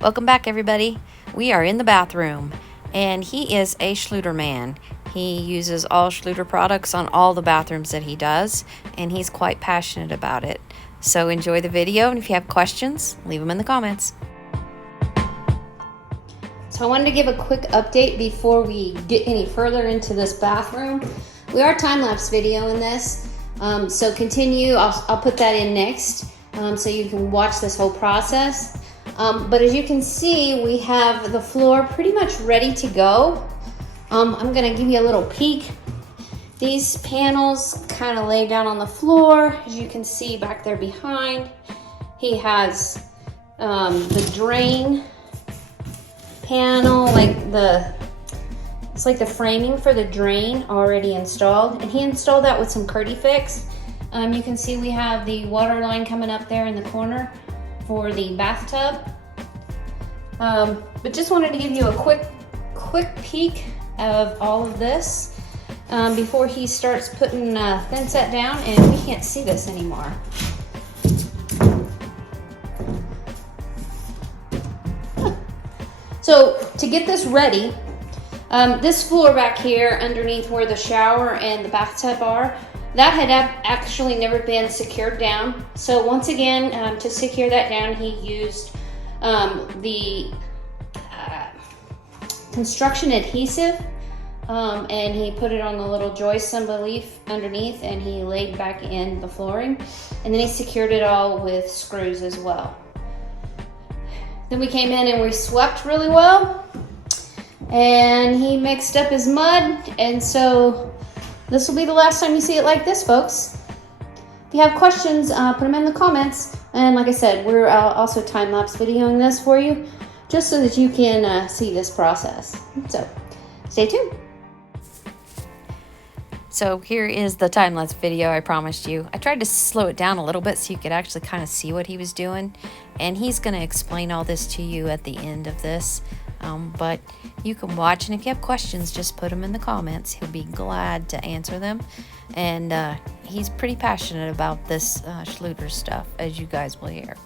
Welcome back, everybody. We are in the bathroom, and he is a Schluter man. He uses all Schluter products on all the bathrooms that he does, and he's quite passionate about it. So enjoy the video, and if you have questions, leave them in the comments. So I wanted to give a quick update before we get any further into this bathroom. We are time-lapse videoing this, so continue. I'll put that in next so you can watch this whole process. But as you can see, we have the floor pretty much ready to go. I'm gonna give you a little peek. These panels kind of lay down on the floor. As you can see back there behind, he has the drain panel, it's like the framing for the drain already installed, and he installed that with some Curdy Fix. You can see we have the water line coming up there in the corner for the bathtub. But just wanted to give you a quick peek of all of this before he starts putting thin set down, and we can't see this anymore. So to get this ready, this floor back here underneath where the shower and the bathtub are, that had actually never been secured down. So once again, to secure that down, he used the construction adhesive, and he put it on the little joist and leaf underneath, and he laid back in the flooring, and then he secured it all with screws as well. Then we came in and we swept really well, and he mixed up his mud, and so this will be the last time you see it like this, folks. If you have questions, put them in the comments. And like I said, we're also time-lapse videoing this for you, just so that you can see this process. So stay tuned. So here is the time-lapse video I promised you. I tried to slow it down a little bit so you could actually kind of see what he was doing. And he's going to explain all this to you at the end of this. But you can watch, and if you have questions, just put them in the comments. He'll be glad to answer them. And he's pretty passionate about this Schluter stuff, as you guys will hear.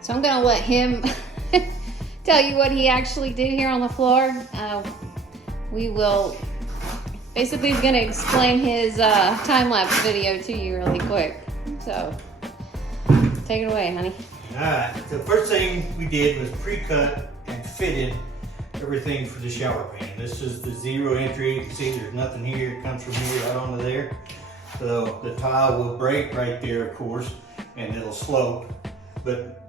So I'm gonna let him tell you what he actually did here on the floor. We will, basically he's gonna explain his time-lapse video to you really quick. So take it away, honey. All right, the first thing we did was pre-cut and fitted everything for the shower pan. This is the zero entry. You can see there's nothing here. It comes from here right onto there. So the tile will break right there, of course, and it'll slope. But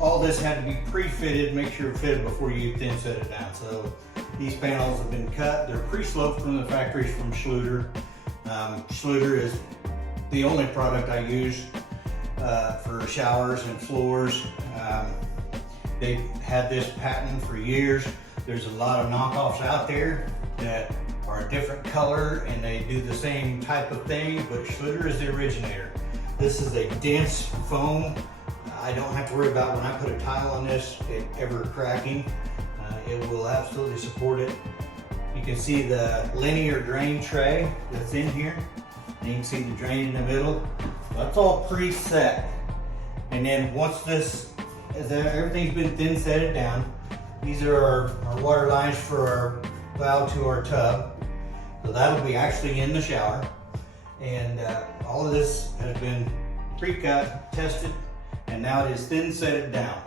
all this had to be pre-fitted, make sure it fitted before you thin set it down. So these panels have been cut. They're pre-sloped from the factories from Schluter. Schluter is the only product I use for showers and floors. They've had this patent for years. There's a lot of knockoffs out there that are a different color and they do the same type of thing, but Schluter is the originator. This is a dense foam. I don't have to worry about when I put a tile on this, it ever cracking. It will absolutely support it. You can see the linear drain tray that's in here. And you can see the drain in the middle. That's all preset. And then once everything's been thin setted down, these are our water lines for valve to our tub. So that'll be actually in the shower. And all of this has been pre-cut, tested, and now it is thin setted down.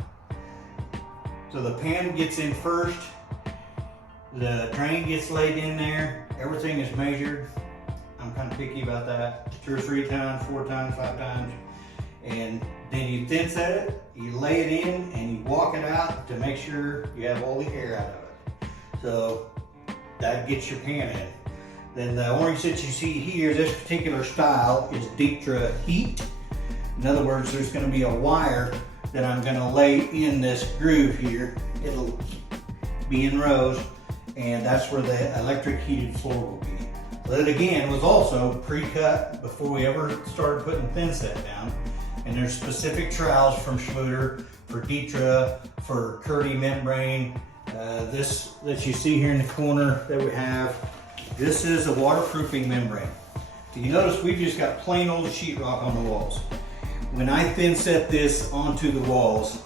So the pan gets in first, the drain gets laid in there, everything is measured. I'm kind of picky about that. 2 or 3 times, 4 times, 5 times. And then you thin set it, you lay it in, and you walk it out to make sure you have all the air out of it. So that gets your pan in. Then the orange that you see here, this particular style is Ditra heat. In other words, there's going to be a wire that I'm going to lay in this groove here. It'll be in rows, and that's where the electric heated floor will be. But again, was also pre-cut before we ever started putting thin set down. And there's specific trowels from Schluter for Ditra, for Curdy membrane. This that you see here in the corner that we have, this is a waterproofing membrane. So you notice we've just got plain old sheetrock on the walls. When I thin set this onto the walls,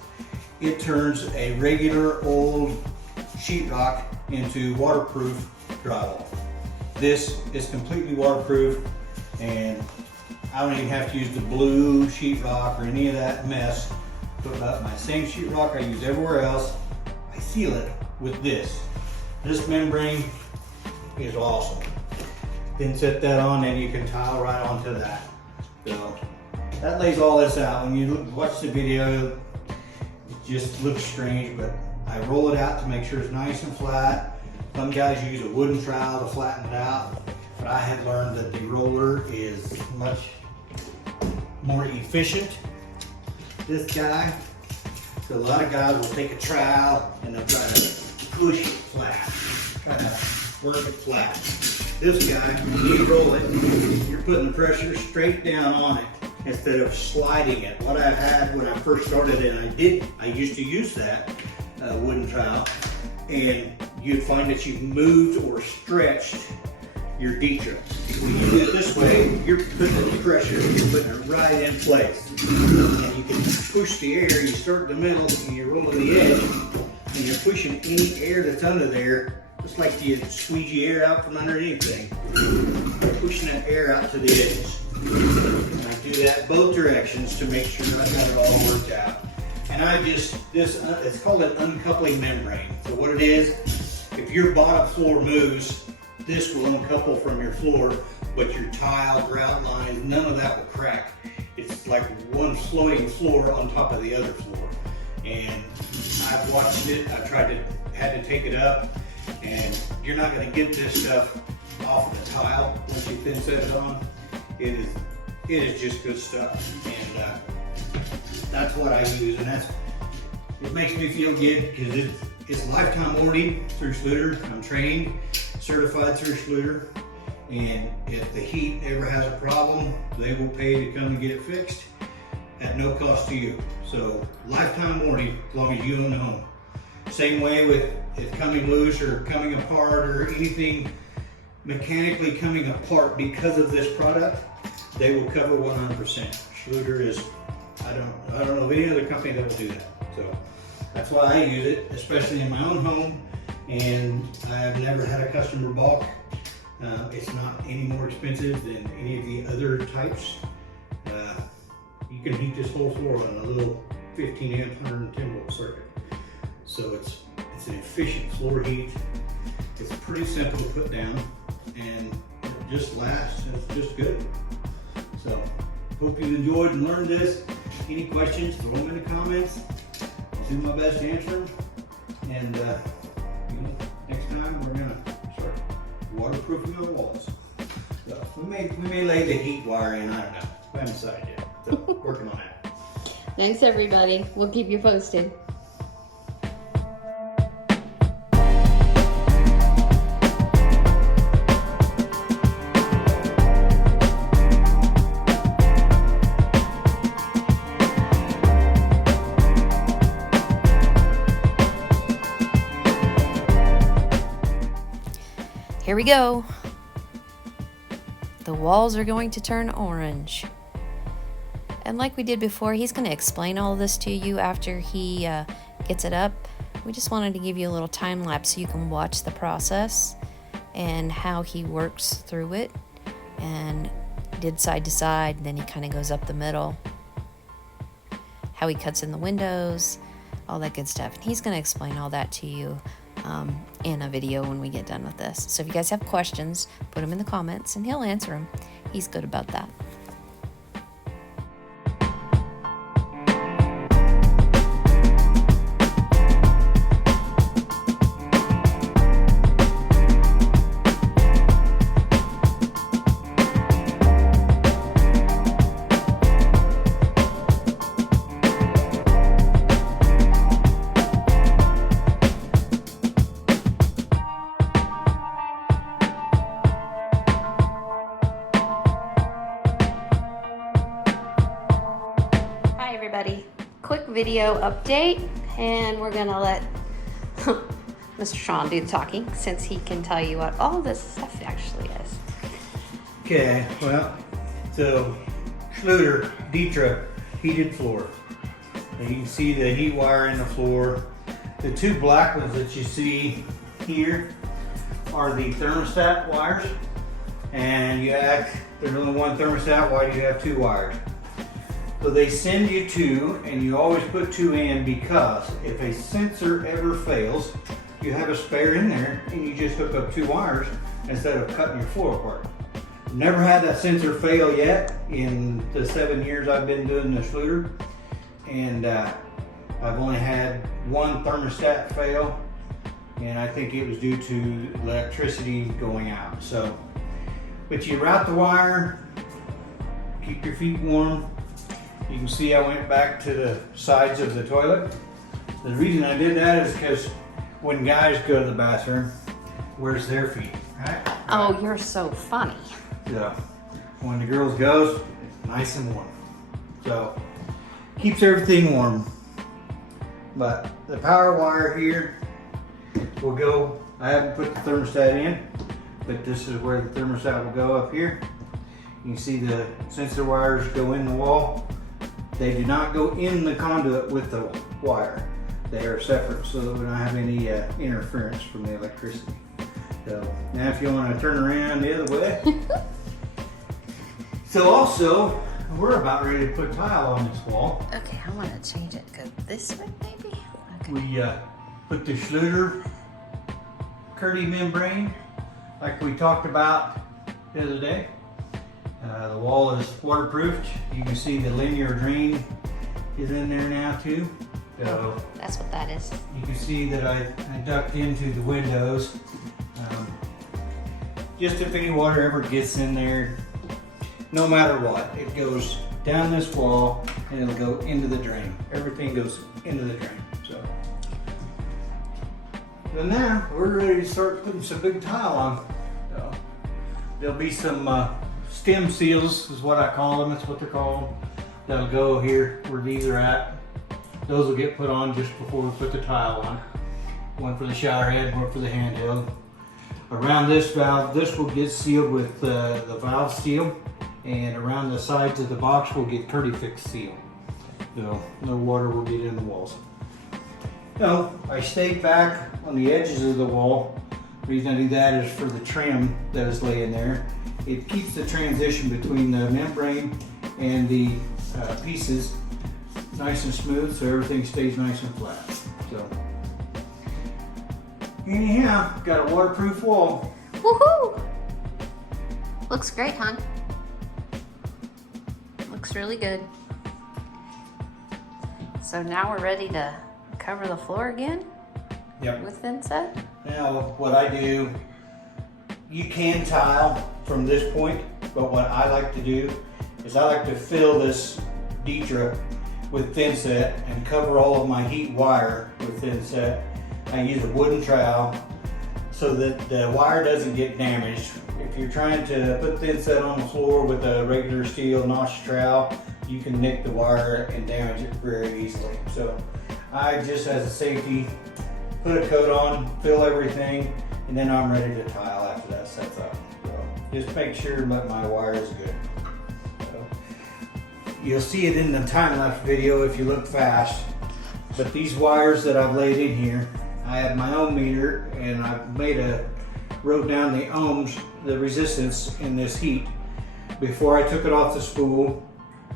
it turns a regular old sheetrock into waterproof drywall. This is completely waterproof, and I don't even have to use the blue sheetrock or any of that mess. Put up my same sheetrock I use everywhere else. I seal it with this. This membrane is awesome. Then set that on, and you can tile right onto that. So that lays all this out. When you watch the video, it just looks strange, but I roll it out to make sure it's nice and flat. Some guys use a wooden trowel to flatten it out, but I have learned that the roller is much more efficient. This guy, so a lot of guys will take a trowel and they'll try to push it flat, try to work it flat. This guy, when you roll it, you're putting the pressure straight down on it instead of sliding it. What I've had when I first started, and I used to use that wooden trowel, and you'd find that you've moved or stretched your Ditra. When you do it this way, you're putting the pressure, you're putting it right in place. And you can push the air, you start in the middle and you roll to the edge, and you're pushing any air that's under there, just like you squeegee air out from under anything. You're pushing that air out to the edges. And I do that both directions to make sure I got it all worked out. And it's called an uncoupling membrane. So what it is, if your bottom floor moves, this will uncouple from your floor, but your tile, grout lines, none of that will crack. It's like one floating floor on top of the other floor. And I've watched it, had to take it up, and you're not gonna get this stuff off of the tile once you thin set it on. It is just good stuff. And that's what I use, and it makes me feel good because it's lifetime warranty through Schluter. I'm trained, certified through Schluter, and if the heat ever has a problem, they will pay to come and get it fixed at no cost to you. So lifetime warranty as long as you own the home. Same way with it coming loose or coming apart or anything mechanically coming apart because of this product, they will cover 100%. Schluter is, I don't know of any other company that will do that. So that's why I use it, especially in my own home, and I've never had a customer balk. It's not any more expensive than any of the other types. You can heat this whole floor on a little 15 amp 110 volt circuit. So it's an efficient floor heat. It's pretty simple to put down, and it just lasts, and it's just good. So hope you enjoyed and learned this. Any questions, throw them in the comments. I'll do my best to answer them. And next time we're gonna start waterproofing the walls. So we may lay the heat wire in, I don't know. I haven't decided yet. So working on that. Thanks, everybody. We'll keep you posted. Here we go. The walls are going to turn orange. And like we did before, he's going to explain all this to you after he gets it up. We just wanted to give you a little time lapse so you can watch the process. and how he works through it and did side to side, and then he kind of goes up the middle, how he cuts in the windows, all that good stuff. And he's going to explain all that to you in a video when we get done with this. So if you guys have questions, put them in the comments and he'll answer them. He's good about that. Quick video update, and we're gonna let Mr. Sean do the talking since he can tell you what all this stuff actually is. Okay, well, so Schluter Dietra heated floor. And you can see the heat wire in the floor. The two black ones that you see here are the thermostat wires, and there's only one thermostat. Why do you have two wires? So they send you two, and you always put two in, because if a sensor ever fails, you have a spare in there and you just hook up two wires instead of cutting your floor apart. Never had that sensor fail yet in the 7 years I've been doing the Schluter, and I've only had one thermostat fail, and I think it was due to electricity going out. So, but you route the wire, keep your feet warm. You can see I went back to the sides of the toilet. The reason I did that is because when guys go to the bathroom, where's their feet, right? Oh, you're so funny. So when the girls goes, it's nice and warm. So keeps everything warm. But the power wire here will go, I haven't put the thermostat in, but this is where the thermostat will go up here. You can see the sensor wires go in the wall. They do not go in the conduit with the wire. They are separate, so that we don't have any interference from the electricity. So now if you want to turn around the other way. So also, we're about ready to put tile on this wall. Okay, I want to change it. Go this way, maybe? Okay. We put the Schluter Curdy membrane, like we talked about the other day. The wall is waterproofed. You can see the linear drain is in there now too. So that's what that is. You can see that I ducked into the windows. Just if any water ever gets in there, no matter what, it goes down this wall and it'll go into the drain. Everything goes into the drain. So now we're ready to start putting some big tile on. So there'll be some stem seals, is what I call them. That's what they're called. That'll go here where these are at. Those will get put on just before we put the tile on. One for the shower head, one for the handheld. Around this valve, this will get sealed with the valve seal, and around the sides of the box will get Curdy Fix seal. So no water will get in the walls. No, I stayed back on the edges of the wall. The reason I do that is for the trim that is laying there. It keeps the transition between the membrane and the pieces nice and smooth, so everything stays nice and flat. So anyhow, got a waterproof wall. Woohoo! Looks great, hon. Looks really good. So now we're ready to cover the floor again? Yep. With thinset? Now what I do, you can tile from this point, but what I like to do is I like to fill this Dietra with thinset and cover all of my heat wire with thinset. I use a wooden trowel so that the wire doesn't get damaged. If you're trying to put thinset on the floor with a regular steel notch trowel, you can nick the wire and damage it very easily. So I just, as a safety, put a coat on, fill everything, and then I'm ready to tile after that sets up. So just make sure that my wire is good. So you'll see it in the time-lapse video if you look fast. But these wires that I've laid in here, I have my own meter, and I've made a wrote down the ohms, the resistance in this heat before I took it off the spool,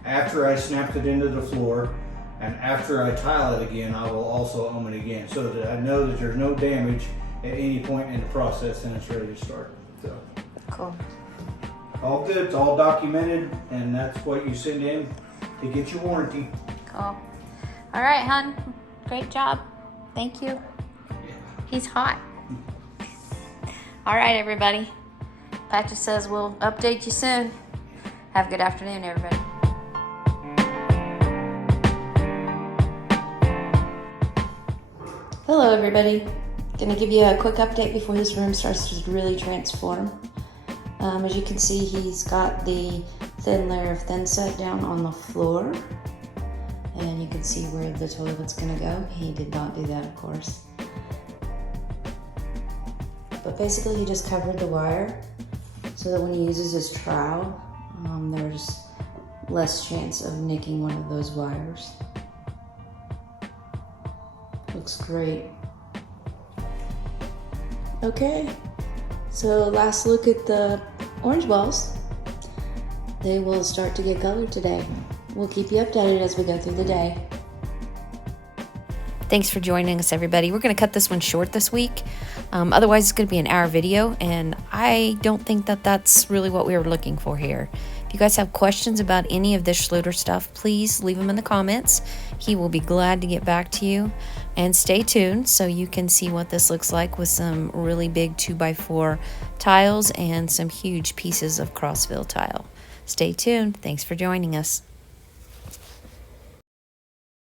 after I snapped it into the floor, and after I tile it again. I will also ohm it again so that I know that there's no damage at any point in the process and it's ready to start. So Cool. all good, it's all documented, and that's what you send in to get your warranty. Cool. All right, hon. Great job. Thank you. He's hot. All right, everybody. Patches says we'll update you soon. Have a good afternoon, everybody. Hello, everybody. Gonna give you a quick update before this room starts to really transform. As you can see, he's got the thin layer of thin set down on the floor, and you can see where the toilet's gonna go. He did not do that, of course. But basically, he just covered the wire so that when he uses his trowel, there's less chance of nicking one of those wires. Looks great. Okay, so last look at the orange balls. They will start to get colored today. We'll keep you updated as we go through the day. Thanks for joining us, everybody. We're going to cut this one short this week. Otherwise, it's going to be an hour video, and I don't think that that's really what we were looking for here. If you guys have questions about any of this Schluter stuff, please leave them in the comments. He will be glad to get back to you. And stay tuned so you can see what this looks like with some really big 2x4 tiles and some huge pieces of Crossville tile. Stay tuned. Thanks for joining us.